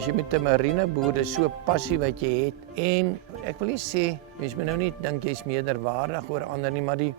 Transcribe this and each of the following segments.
As jy met 'n marine boer, dis so passie wat jy het. En ek wil nie sê, mens moet nou nie dink jy's meerderwaardig oor ander nie, maar die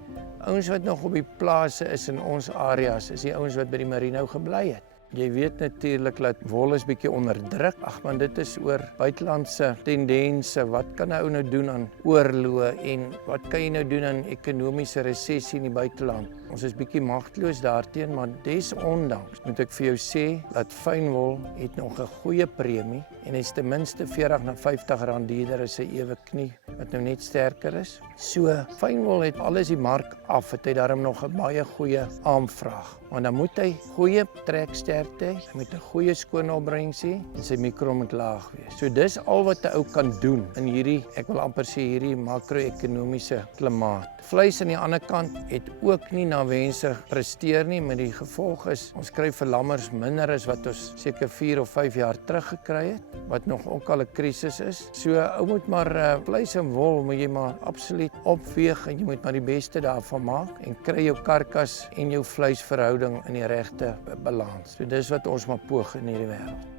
ouens wat nog op die plase is in ons areas, is die ouens wat by die marine gebly het. Jy weet natuurlik dat wol is bietjie onder druk. Ag man, dit is oor buitelandse tendense. Wat kan 'n ou nou doen aan oorloë en wat kan jy nou doen aan ekonomiese resessie in die buiteland? Ons is bietjie magteloos daarteen, maar desondanks moet ek vir jou sê dat fynwol het nog 'n goeie premie en is ten minste 40 na 50 rand duurder as 'n ewe knie wat nou net sterker is. So fynwol het alles die mark af, het hy daarom nog 'n baie goeie aanvraag. Maar dan moet hy goeie treksterkte hê, hy moet 'n goeie skoon opbrengs hê en sy mikro moet laag wees. So dis al wat 'n ou kan doen in hierdie, ek wil amper sê hierdie makro-ekonomiese klimaat. Vleis aan die ander kant het ook nie na wense presteer nie, met die gevolg is ons kry vir lammers minder as wat ons seker 4 of 5 jaar terug gekry het, wat nog ook al 'n krisis is. So ou moet maar vleis en wol moet jy maar absoluut opweeg en jy moet maar die beste daarvan maak en kry jou karkas en jou vleisverhouding in die regte balans. So dis wat ons maar poog in hierdie wêreld.